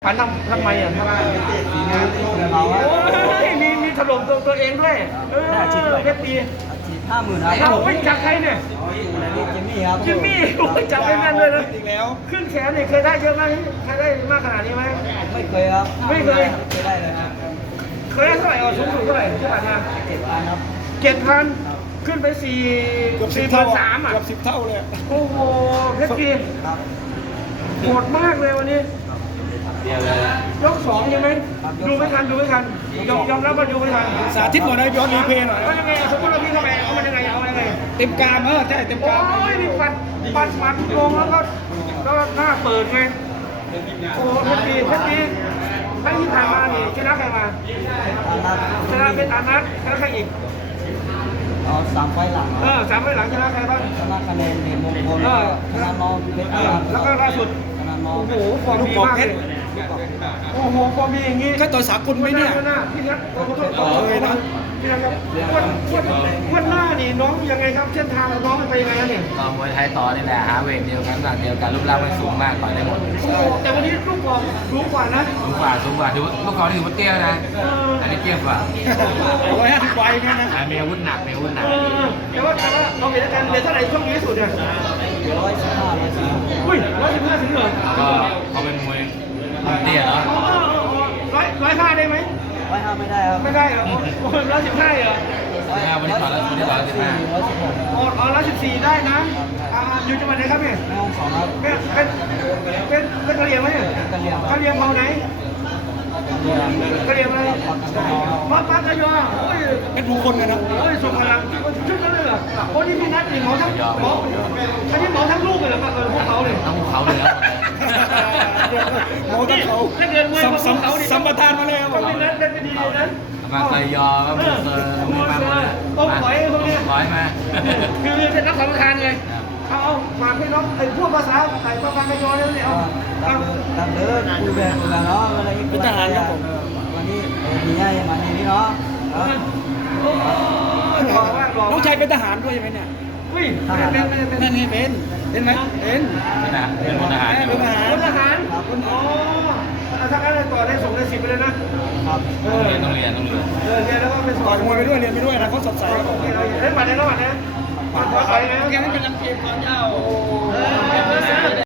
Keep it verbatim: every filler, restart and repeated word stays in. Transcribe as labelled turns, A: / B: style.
A: ฝันทำทำไมอ่ะทำไม
B: ฝีมือของเรา
A: โอ้ยมีมีถล่มตัวตัวเองด้วยเออเพชรดี
B: ฉีดห้าหมื่นครับ
A: เราวิ่งจากใครเนี่ย
B: จิมมี่ครับ
A: จิมมี่โอ้ยจับไปแม่นเลยนะครึ่งแขนเนี่ยเคยได้เยอะไหมเคยได้มากขนาดนี้ไหม
B: ไม่เคยครับ
A: ไม่เคย
B: เคยได้เลยครับ
A: เคยได้เท่าไหร่อ่ะสูงสุดเท่าไหร่ที่ผ่านมา
B: เจ็ดพันครับ
A: เจ็ดพันขึ้นไปสี่สี่พันสามอ่ะ
C: เกือบสิบเท่าเลย
A: โอ้โหเพชรดี
B: ครับ
A: โหดมากเลยวันนี้
B: เดียวเลย
A: ยกสองใช่ไหมดูไม่ทันดูไม่ทันยอมยอมรับว่าดูไม่ทัน
C: สาธิตหน่อยนะย้อนรีเพลย์หน่อย
A: เอายังไงสมมติเราพี่เข้าไปเอามันยังไงเอายังไง
C: เต็มกรามเออใช่เต็มก
A: โอ้
C: ราม
A: ยนี่ปัดปัดปัดลงแล้วก็ก็หน้าเปิดไงโอ้เพชรดีเพชรดีไอ้ที่ผ่านมานี่ชนะใครมา
B: พันนัด
A: ชนะเป็นอานัทชนะใครอีก
B: เอาสามไฟหลัง
A: เออสามไฟหลังชนะใครบ้าง
B: ชนะคะแนนเดชมงคลชนะน้องเพชร
A: เออแล้วก็ล่าสุด
B: ชนะน้อง
A: โอ้โหฟอร์มดีมากเลยโอ้โหฟอร์มดีอย่างงี้
C: ก็ต่อยสากลไหมเนี่ย
A: หน้าพี่นัทขอโทษขอโทษพี่นัทครับวันวันวันหน้านี่น้องยังไงครับเส้นทางของน้องมันไปยังไงครับเนี่ย
D: ก็มวยไทยต่อนี่แหละหาเวทเดียวกันหนักเดียวกันรูปร่างไม่สูงมากต่อยได้หมด
A: โอ้โหแต่วันนี้ลูกบอลรู้กว่านะ
D: สูงกว่าสูงกว่าถือว่าเมื่อก่อนนี่ถือว่าเตี้ยนะ
A: เออ
D: อันนี้เตี้ยกว่า
C: ร้อยห้าสิบไวแค่นั้น
D: อ่ามีอาวุธหนักมีอาวุธหนัก
A: เออแต่ว่าแต่ว่าเราเห็นกันเรียนเท่าไหร่ช่วงนี้สุดเนี่ย
B: ร้อยสิบห้าร้อยสิบหก
A: อุ้ยร้อยสิบห้าถึงเหรอ
D: ก็เขาเป็นมวยเตี้ยเนาะ
A: อ๋อร้อยร้อยห้าได้ไหม
B: ร้อยห้าไม่ได้ครับ
A: ไม่ได้เหรอร้อยสิบห้าเหรอ
D: วันนี้ต่อแล้ววันนี้ต่อแล้วสิบห้า
B: ร้อยสิบหก
A: อ๋ออ๋อร้อยสิบสี่ได้นะอ่าอยู่จังหวัดไหนครับเนี่ย
B: แม่ห้องสองครับ
A: เป็นเป็นเป็นเป็นกะเหรี่ยงไหมเนี่ย
B: กะเหรี่ยงครับ
A: กะเหรี่ยงเผ่าไหน
B: เรียน
A: กะเหรี่ยงอะไร
B: ปักกระบอก
A: มาปักกะยอโอ้ย
C: เป็นผู้คนเลยนะ
A: โอ้ยส่งพลังชุดนั้นเลยเหรอโอ้นี่พี่นัทนี่หมอทั้งหมออันนี้หมอทั้งลูกเลยเหรอเออพวกเขาเลย
D: ต้องภูเขาเลยครับ
C: โมตั้งเขา
A: ถ้าเกิดมวย
C: สัม
A: พวก
C: สัม
A: เขาดิ
C: สัมปทานมาแล้ว
A: ต้องพี่นัทเป็นไปดีเลยนะ
D: มาไกลยอก็มือเซอร์มือมาหมดเลยมาถอยมา
A: คือเป็นนักสำคัญไงเอาเอาฝากพี่น้องไอ้พวกภาษาไอ้ภาษากะยอเนี่ยเอา
B: ดั
A: เอา
B: งดังเด้อคุยแบบคุยกันเนาะวันนี้วันนี้มีให้มานี่พี่เนาะ
A: บอกว่าบอก
C: น้องชายเป็นทหารด้วยใช่ไหมเนี่ย
A: อุ้ยเป็นเป็นเป็น
C: นั่นไงเป็นเป็นไหมเป็น
D: เป็นนะเป็นพลทหาร
C: เป็นทหาร
A: พลทหารอ๋อถ้างั้นต่อได้ส่งได้สิบไปเลยนะครับ เออ
D: ต้องเรียนต้องเรียน
A: เออเรียนแล้วก็ไปส
C: ต่
A: อ
C: อน ยมวยไปด้วยเรียนไปด้วยนะเขาสดใสครับผม
A: ได้บัตรในระหว่างนะบัตรไปนะ
C: แกนี่เป็นลำเพียงก่อนเจ้า
A: เออ